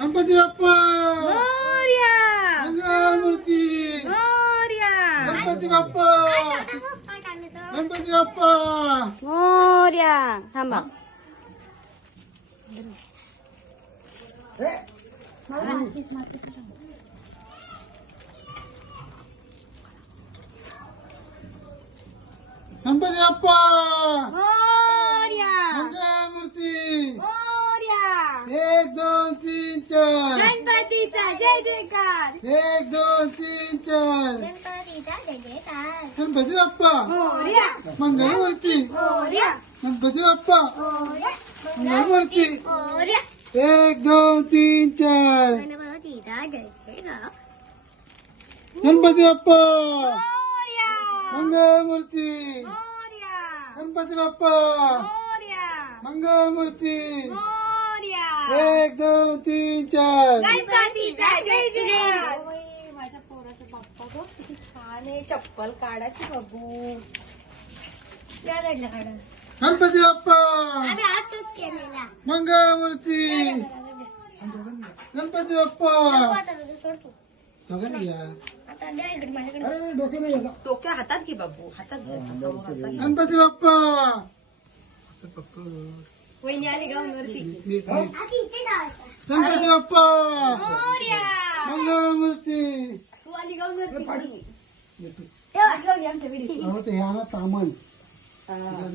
गणपती बाप्पा मोरया. मंगळमूर्ती मोरया. गणपती बाप्पा गणपती बाप्पा मोरया. थांबा. गणपती बाप्पा मोरया. मंगळमूर्ती मोरया. 1 2 3 4 गणपतीचा जय जयकार. 1 2 3 4 गणपतीचा जय जयकार. गणपती बाप्पा मोरया. मंगळमूर्ती मोरया. गणपती बाप्पा मोरया. मंगळमूर्ती मोरया. 1 2 3 4 गणपतीचा जय जयकार. गणपती बाप्पा मोरया. मंगळमूर्ती मोरया. गणपती बाप्पा मोरया. मंगळमूर्ती मोरया. 1 2 3 4 गणपतीचा जय जयकार. माझ्या पोराचा बाप्पा गं किती छान आहे. चप्पल काढाची बघू. गणपती बाप्पा आम्ही आतच केलेला. मंगळमूर्ती गणपती बाप्पा सोडतो. दोघांनी या. आता द्या इकडे माझ्याकडे. अरे डोक्याने येता. डोक्या हातात घे बाबू. हातात घे. गणपती बाप्पा असं पकड. वहिनी आली गावावरती. नीट, नीट. आधी इथे जायचं. गणपती बाप्पा मोरया. मंगळमूर्ती तू आली गावावरती. येतो. आज लावली आमच्या विडीत. अहो, ते ह्या ना तामण